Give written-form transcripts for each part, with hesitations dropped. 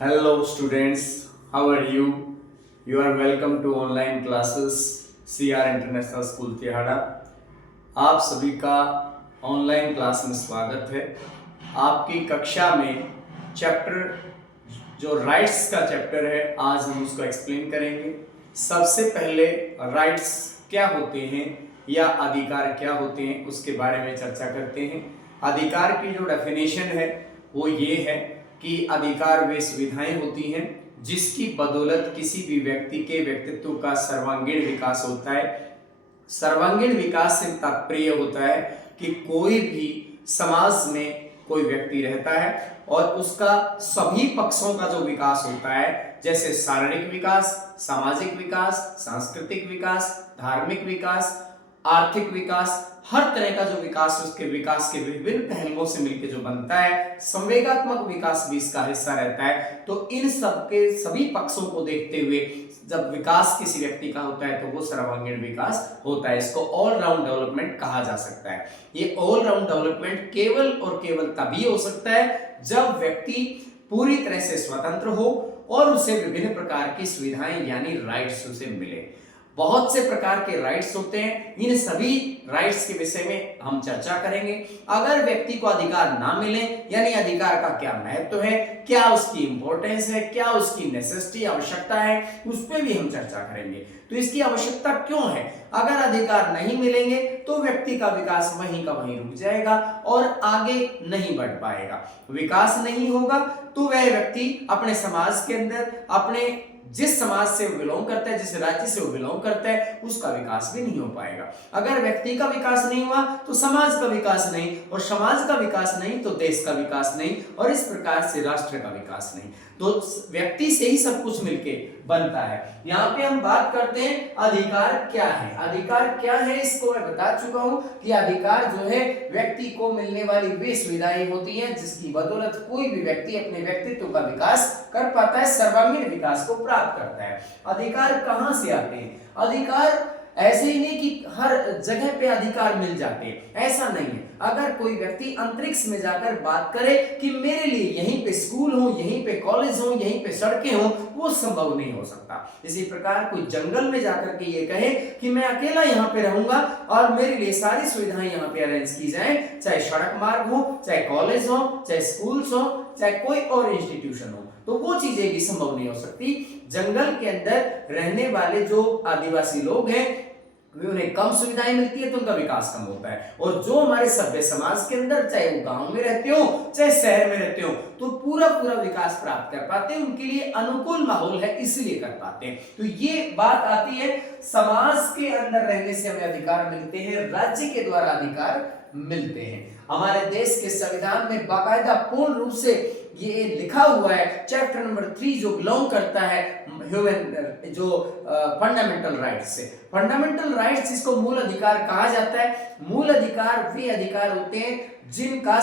Hello students, how are you? You are welcome to online classes CR International School Tihara. आप सभी का online class में स्वागत है। आपकी कक्षा में चैप्टर जो राइट्स का चैप्टर है, आज हम उसको एक्सप्लेन करेंगे। सबसे पहले राइट्स क्या होते हैं या अधिकार क्या होते हैं उसके बारे में चर्चा करते हैं। अधिकार की जो डेफिनेशन है वो ये है कि अधिकार वे सुविधाएं होती हैं जिसकी बदौलत किसी भी व्यक्ति के व्यक्तित्व का सर्वांगीण विकास होता है। सर्वांगीण विकास से तात्पर्य होता है कि कोई भी समाज में कोई व्यक्ति रहता है और उसका सभी पक्षों का जो विकास होता है, जैसे शारीरिक विकास, सामाजिक विकास, सांस्कृतिक विकास, धार्मिक विकास, आर्थिक विकास, हर तरह का जो विकास उसके विकास के विभिन्न पहलुओं से मिलकर जो बनता है, संवेगात्मक विकास भी इसका हिस्सा रहता है। तो इन सब के सभी पक्षों को देखते हुए जब विकास किसी व्यक्ति का होता है तो वो सर्वांगीण विकास होता है। इसको ऑल राउंड डेवलपमेंट कहा जा सकता है। ये ऑल राउंड डेवलपमेंट केवल और केवल तभी हो सकता है जब व्यक्ति पूरी तरह से स्वतंत्र हो और उसे विभिन्न प्रकार की सुविधाएं यानी राइट्स उसे मिले। बहुत से प्रकार के राइट्स होते हैं, इन सभी राइट्स के विषय में हम चर्चा करेंगे। अगर व्यक्ति को अधिकार ना मिले यानी अधिकार का क्या महत्व है, क्या उसकी इंपॉर्टेंस है, क्या उसकी नेसेसिटी आवश्यकता है, उस पर भी हम चर्चा करेंगे। तो इसकी आवश्यकता क्यों है? अगर अधिकार नहीं मिलेंगे तो व्यक्ति का विकास वहीं का वहीं रुक जाएगा और आगे नहीं बढ़ पाएगा। विकास नहीं होगा तो वह व्यक्ति अपने समाज के अंदर, अपने जिस समाज से वो बिलोंग करता है, जिस राज्य से वो बिलोंग करता है, उसका विकास भी नहीं हो पाएगा। अगर व्यक्ति का विकास नहीं हुआ तो समाज का विकास नहीं, और समाज का विकास नहीं तो देश का विकास नहीं, और इस प्रकार से राष्ट्र का विकास नहीं। तो व्यक्ति से ही सब कुछ मिलके बनता है। यहाँ पे हम बात करते हैं अधिकार क्या है। अधिकार क्या है इसको मैं बता चुका हूं कि अधिकार जो है व्यक्ति को मिलने वाली वे सुविधाएं होती हैं जिसकी बदौलत कोई भी व्यक्ति अपने व्यक्तित्व का विकास कर पाता है, सर्वांगीण विकास को प्राप्त करता है। अधिकार कहां से आते हैं? अधिकार ऐसे ही नहीं कि हर जगह पे अधिकार मिल जाते हैं, ऐसा नहीं है। अगर कोई व्यक्ति अंतरिक्ष में जाकर बात करे कि मेरे लिए यहीं पे स्कूल हो, यहीं पे कॉलेज हो, यहीं पे सड़कें हो, वो संभव नहीं हो सकता। इसी प्रकार कोई जंगल में जाकर के ये कहे कि मैं अकेला यहाँ पे रहूंगा और मेरे लिए सारी सुविधाएं यहाँ पे अरेंज की जाए, चाहे सड़क मार्ग हो, चाहे कॉलेज हो, चाहे स्कूल्स हो, चाहे कोई और इंस्टीट्यूशन हो, तो वो चीजें भी संभव नहीं हो सकती। जंगल के अंदर रहने वाले जो आदिवासी लोग हैं उन्हें कम सुविधाएं मिलती है तो उनका विकास कम होता है, और जो हमारे सभ्य समाज के अंदर, चाहे वो गांव में रहते हो चाहे शहर में रहते हो, तो पूरा पूरा विकास प्राप्त कर पाते हैं। उनके लिए अनुकूल माहौल है इसलिए कर पाते हैं। तो ये बात आती है समाज के अंदर रहने से हमें अधिकार मिलते हैं, राज्य के द्वारा अधिकार मिलते हैं। हमारे देश के संविधान में बाकायदा पूर्ण रूप से ये लिखा हुआ है, चैप्टर नंबर 3 जो बिलोंग करता है ह्यूमन जो फंडामेंटल राइट्स से। फंडामेंटल राइट्स जिसको मूल अधिकार कहा जाता है। मूल अधिकार वे अधिकार होते हैं जिनका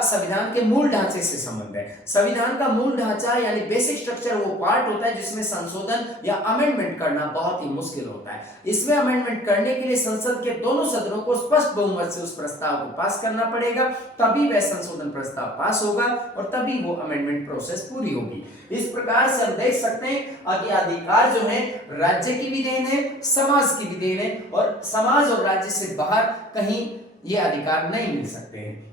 संविधान के मूल ढांचे से संबंध है। संविधान का मूल ढांचा यानी बेसिक स्ट्रक्चर वो पार्ट होता है जिसमें संशोधन या अमेंडमेंट करना बहुत ही मुश्किल होता है। इसमें अमेंडमेंट करने के लिए संसद के दोनों सदनों को स्पष्ट बहुमत से उस प्रस्ताव को पास करना पड़ेगा, तभी वह संशोधन प्रस्ताव पास होगा और तभी वो अमेंडमेंट प्रोसेस पूरी होगी। इस प्रकार से हम देख सकते हैं कि अधिकार जो है राज्य की भी देन है, समाज की भी देन है, और समाज और राज्य से बाहर कहीं ये अधिकार नहीं मिल सकते हैं।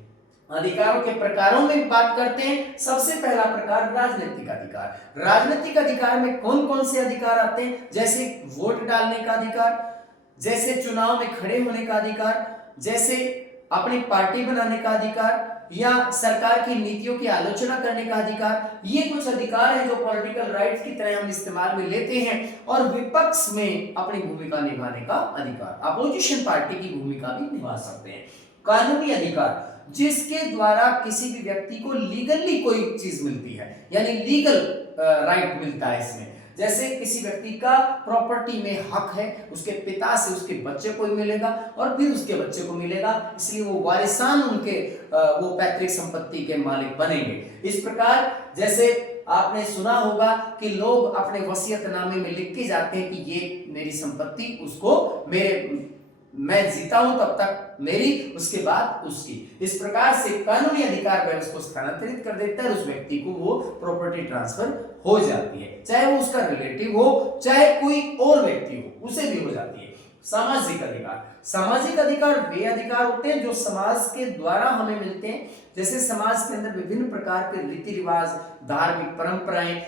अधिकारों के प्रकारों में बात करते हैं। सबसे पहला प्रकार राजनीतिक अधिकार। राजनीतिक अधिकार में कौन कौन से अधिकार आते हैं? जैसे वोट डालने का अधिकार, जैसे चुनाव में खड़े होने का अधिकार, जैसे अपनी पार्टी बनाने का अधिकार, या सरकार की नीतियों की आलोचना करने का अधिकार। ये कुछ अधिकार हैं जो पॉलिटिकल राइट्स की तरह हम इस्तेमाल में लेते हैं। और विपक्ष में अपनी भूमिका निभाने का अधिकार, अपोजिशन पार्टी की भूमिका भी निभा सकते हैं। कानूनी अधिकार जिसके द्वारा किसी भी व्यक्ति को लीगली कोई चीज मिलती है, यानी लीगल राइट मिलता है इसमें। जैसे किसी व्यक्ति का प्रॉपर्टी में हक है, उसके पिता से उसके बच्चे को मिलेगा और फिर उसके बच्चे को मिलेगा, इसलिए वो वारिसान उनके वो पैतृक संपत्ति के मालिक बनेंगे। इस प्रकार जैसे आपने सुना होगा कि लोग अपने वसीयतनामे में लिख के जाते हैं कि ये मेरी संपत्ति उसको मेरे मैं जीता हूं तब तक मेरी, उसके बाद उसकी। इस प्रकार से कानूनी अधिकार वह उसको स्थानांतरित कर देता है, उस व्यक्ति को वो प्रॉपर्टी ट्रांसफर हो जाती है, चाहे वो उसका रिलेटिव हो चाहे कोई और व्यक्ति हो, उसे भी हो जाती है। सामाजिक अधिकार, सामाजिक अधिकार वे अधिकार होते हैं जो समाज के द्वारा हमें मिलते हैं। जैसे समाज के अंदर विभिन्न प्रकार के रीति रिवाज, धार्मिक परंपराएं,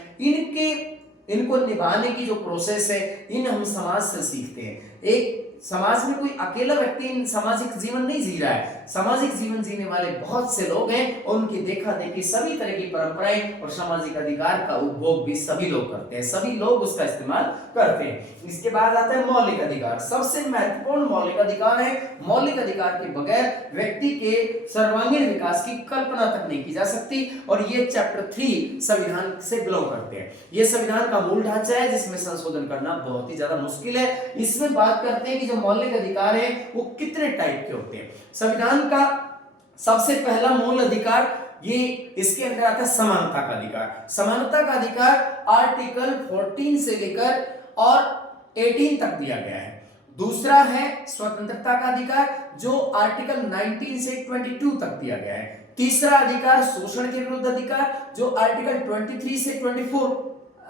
इनको निभाने की जो प्रोसेस है, इन हम समाज से सीखते हैं। एक समाज में कोई अकेला व्यक्ति सामाजिक जीवन नहीं जी रहा है, सामाजिक जीवन जीने वाले बहुत से लोग हैं और उनकी देखा देखी सभी तरह की परंपराएं और सामाजिक अधिकार का उपभोग भी सभी लोग करते हैं, सभी लोग उसका इस्तेमाल करते हैं। इसके बाद आता है मौलिक अधिकार। सबसे महत्वपूर्ण मौलिक अधिकार है। मौलिक अधिकार के बगैर व्यक्ति के सर्वांगीण विकास की कल्पना तक नहीं की जा सकती और ये चैप्टर 3 संविधान से बिलोंग करते हैं। ये संविधान का मूल ढांचा है जिसमें संशोधन करना बहुत ही ज्यादा मुश्किल है। इसमें बात करते हैं कि जो मौलिक अधिकार है वो कितने टाइप के होते हैं। संविधान का सबसे पहला मूल अधिकार, ये इसके अंदर आता है समानता का अधिकार। समानता का अधिकार आर्टिकल 14 से लेकर और 18 तक दिया गया है। दूसरा है स्वतंत्रता का अधिकार जो आर्टिकल 19 से 22 तक दिया गया है। तीसरा अधिकार शोषण के विरुद्ध अधिकार जो आर्टिकल 23 से 24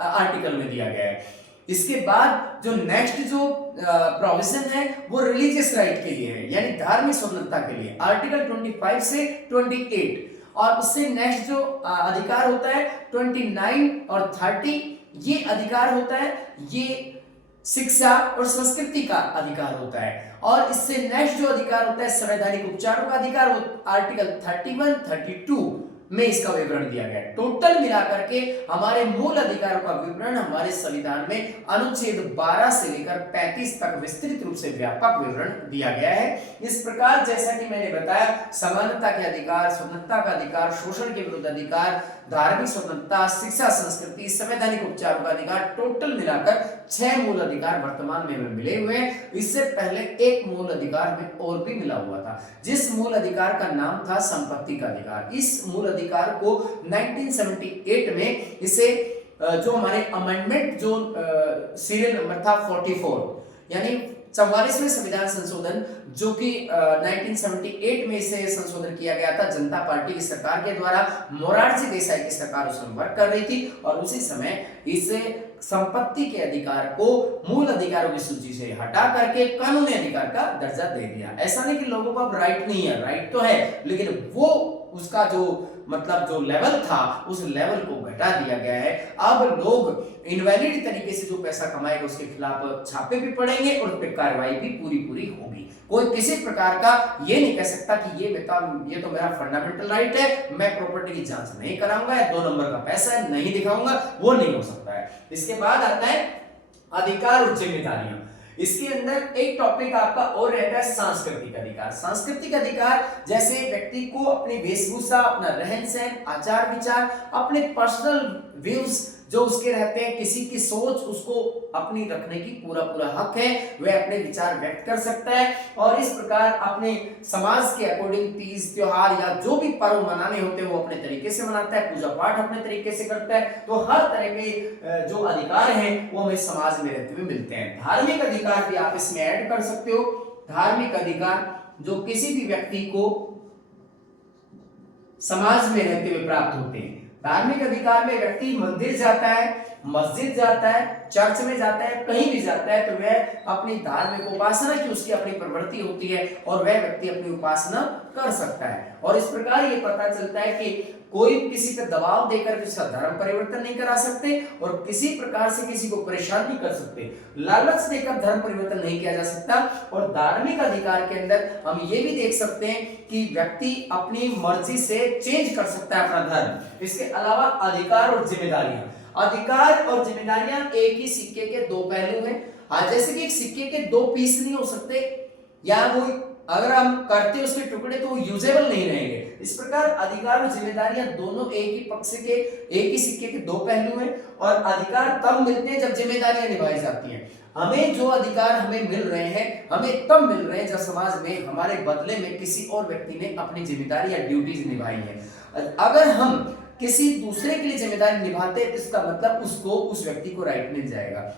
आर्टिकल में दिया गया है। इसके बाद जो नेक्स्ट जो प्रोविजन है वो रिलीजियस राइट के लिए है, यानी धार्मिक स्वतंत्रता के लिए, आर्टिकल 25 से 28। और उससे नेक्स्ट जो अधिकार होता है 29 और 30, ये अधिकार होता है, ये शिक्षा और संस्कृति का अधिकार होता है। और इससे नेक्स्ट जो अधिकार होता है संवैधानिक उपचारों का अधिकार, वो आर्टिकल 31, 32 में इसका विवरण दिया गया है। टोटल मिलाकर के हमारे मूल अधिकारों का विवरण हमारे संविधान में अनुच्छेद 12 से लेकर 35 तक विस्तृत रूप से व्यापक विवरण दिया गया है। इस प्रकार जैसा कि मैंने बताया, समानता के अधिकार, स्वतंत्रता का अधिकार, शोषण के विरुद्ध अधिकार, धार्मिक स्वतंत्रता, शिक्षा संस्कृति, संवैधानिक उपचारों का अधिकार, टोटल मिलाकर 6 मूल अधिकार वर्तमान में मिले हुए हैं। इससे पहले एक मूल अधिकार में और भी मिला हुआ था, जिस मूल अधिकार का नाम था संपत्ति का अधिकार। इस मूल अधिकार को 1978 में इसे जो हमारे अमेंडमेंट जो सीरियल नंबर था 44, यानी 44वें संविधान संशोधन, जो कि 1978 में इसे संशोधन किया गया था जनता पार्टी की सरकार के द्वारा। मोरारजी देसाई की सरकार उस समय वर्क कर रही थी और उसी समय इसे संपत्ति के अधिकार को मूल अधिकारों की सूची से हटा करके कानूनी अधिकार का दर्जा दे दिया। ऐसा नहीं कि लोगों को अब राइट नहीं है, राइट तो है, लेकिन वो उसका जो मतलब जो लेवल था उस लेवल को घटा दिया गया है। अब लोग इनवैलिड तरीके से जो पैसा कमाएगा उसके खिलाफ छापे भी पड़ेंगे और उस पर कार्रवाई भी पूरी होगी। कोई किसी प्रकार का ये नहीं कह सकता कि ये तो मेरा फंडामेंटल राइट है, मैं प्रॉपर्टी की जांच नहीं कराऊंगा, 2 नंबर का पैसा है नहीं दिखाऊंगा, वो नहीं हो सकता है। इसके बाद आता है अधिकार और जिम्मेदारियां। इसके अंदर एक टॉपिक आपका और रहता है सांस्कृतिक अधिकार। सांस्कृतिक अधिकार जैसे व्यक्ति को अपनी वेशभूषा, अपना रहन सहन, आचार विचार, अपने पर्सनल व्यूज जो उसके रहते हैं, किसी की सोच उसको अपनी रखने की पूरा हक है, वह अपने विचार व्यक्त कर सकता है और इस प्रकार अपने समाज के अकॉर्डिंग तीज त्योहार या जो भी पर्व मनाने होते हैं वो अपने तरीके से मनाता है, पूजा पाठ अपने तरीके से करता है। तो हर तरह के जो अधिकार हैं वो हमें समाज में रहते हुए मिलते हैं। धार्मिक अधिकार भी आप इसमें ऐड कर सकते हो। धार्मिक अधिकार जो किसी भी व्यक्ति को समाज में रहते हुए प्राप्त होते हैं। धार्मिक अधिकार में व्यक्ति मंदिर जाता है, मस्जिद जाता है, चर्च में जाता है, कहीं भी जाता है तो वह अपनी धार्मिक उपासना की उसकी अपनी प्रवृत्ति होती है और वह व्यक्ति अपनी उपासना कर सकता है। और इस प्रकार ये पता चलता है कि कोई किसी पे दबाव देकर उसका धर्म परिवर्तन नहीं करा सकते और किसी प्रकार से किसी को परेशान नहीं कर सकते, लालच देकर धर्म परिवर्तन नहीं किया जा सकता। और धार्मिक अधिकार के अंदर हम ये भी देख सकते हैं कि व्यक्ति अपनी मर्जी से चेंज कर सकता है अपना धर्म। इसके अलावा अधिकार और जिम्मेदारियां, अधिकार और जिम्मेदारियां एक ही सिक्के के 2 पहलू हैं। जैसे कि एक सिक्के के 2 पीस नहीं हो सकते, या वो अगर हम करते उसके टुकड़े तो वो यूजेबल नहीं रहेंगे। इस प्रकार अधिकार और जिम्मेदारियां दोनों एक ही पक्ष के, एक ही सिक्के के 2 पहलू हैं और अधिकार तब मिलते हैं जब जिम्मेदारियां निभाई जाती हैं। हमें जो अधिकार हमें मिल रहे हैं, हमें तब मिल रहे हैं जब समाज में हमारे बदले में किसी और व्यक्ति ने अपनी जिम्मेदारी या ड्यूटीज निभाई है। अगर हम किसी दूसरे के लिए जिम्मेदारी निभाते हैं तो इसका मतलब उसको, उस व्यक्ति को राइट मिल जाएगा।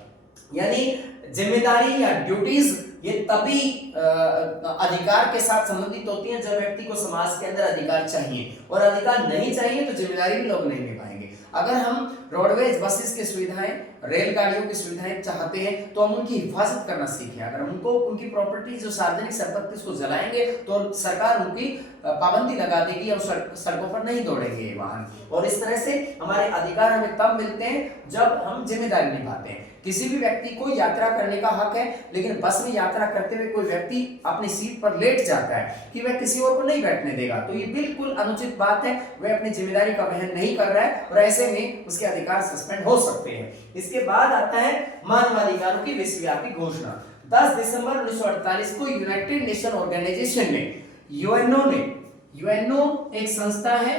यानी जिम्मेदारी या ड्यूटीज ये तभी अधिकार के साथ संबंधित होती हैं जब व्यक्ति को समाज के अंदर अधिकार चाहिए, और अधिकार नहीं चाहिए तो जिम्मेदारी भी लोग नहीं निभाएंगे। अगर हम रोडवेज बसेस की सुविधाएं, रेलगाड़ियों की सुविधाएं चाहते हैं तो हम उनकी हिफाजत करना सीखें। अगर उनको उनकी प्रॉपर्टी जो सार्वजनिक संपत्ति उसको जलाएंगे तो सरकार उनकी पाबंदी लगा देगी और सड़कों पर नहीं दौड़ेंगे ये वाहन। और इस तरह से हमारे अधिकार हमें तब मिलते हैं जब हम जिम्मेदारी निभाते हैं। किसी भी व्यक्ति को यात्रा करने का हक है, लेकिन बस में यात्रा करते हुए कोई व्यक्ति अपनी सीट पर लेट जाता है कि वह किसी और को नहीं बैठने देगा, तो ये बिल्कुल अनुचित बात है। वह अपनी जिम्मेदारी का वहन नहीं कर रहा है और ऐसे में उसके अधिकार सस्पेंड हो सकते हैं। इसके बाद आता है मानवाधिकारों की विश्वव्यापी घोषणा। 10 दिसंबर 1948 को यूनाइटेड नेशन ऑर्गेनाइजेशन ने, यूएनओ एक संस्था है,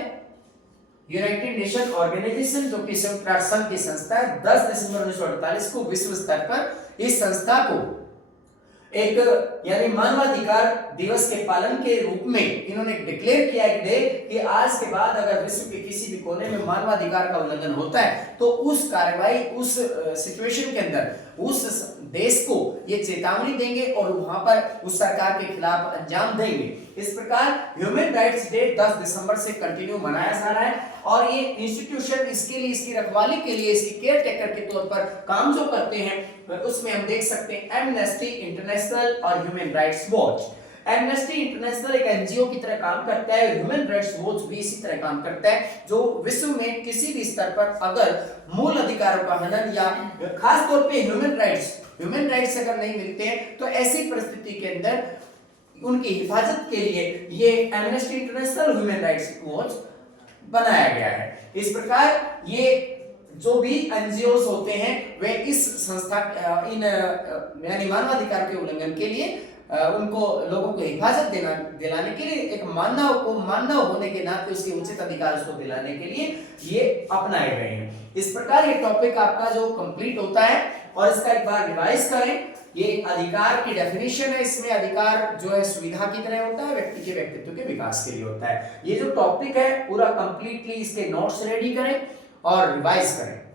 यूनाइटेड नेशन ऑर्गेनाइजेशन जो कि संयुक्त राष्ट्र संघ की संस्था है, 10 दिसंबर 1948 को विश्व स्तर पर इस संस्था को एक यानी मानवाधिकार दिवस के पालन के रूप में इन्होंने डिक्लेयर किया है कि आज के बाद अगर विश्व के किसी भी कोने में मानवाधिकार का उल्लंघन होता है तो उस कार्रवाई, उस सिचुएशन के अंदर उस देश को ये चेतावनी देंगे और वहां पर उस सरकार के खिलाफ अंजाम देंगे। इस प्रकार ह्यूमन राइट्स डे 10 दिसंबर से कंटिन्यू मनाया जा रहा है और ये इंस्टीट्यूशन इसके लिए, इसकी रखवाली के लिए, इसकी केयर टेकर के तौर पर काम जो करते हैं उसमें हम देख सकते हैं एमनेस्टी इंटरनेशनल और human rights watch. Amnesty international एक एनजीओ की तरह काम करता है, ह्यूमन राइट्स वॉच भी इसी तरह काम करता है, जो विश्व में किसी भी स्तर पर अगर मूल अधिकारों का हनन या खास तौर पे ह्यूमन राइट्स अगर नहीं मिलते हैं तो ऐसी परिस्थिति के अंदर उनकी हिफाजत के लिए ये amnesty international human rights watch बनाया गया है। इस प्रकार ये जो भी एनजीओस होते हैं वे इस संस्था इन यानी मानवाधिकार के उल्लंघन के लिए उनको लोगों को हिफाजत दिलाने के लिए एक मानव होने के नाते उसके उचित अधिकार उसको दिलाने के लिए ये अपनाए गए हैं। इस प्रकार ये टॉपिक आपका जो कंप्लीट होता है और इसका एक बार रिवाइज करें। ये अधिकार की डेफिनेशन है, इसमें अधिकार जो है सुविधा की तरह होता है, व्यक्ति के व्यक्तित्व के विकास के लिए होता है। ये जो टॉपिक है पूरा कंप्लीटली इसके नोट्स रेडी करें और रिवाइज करें।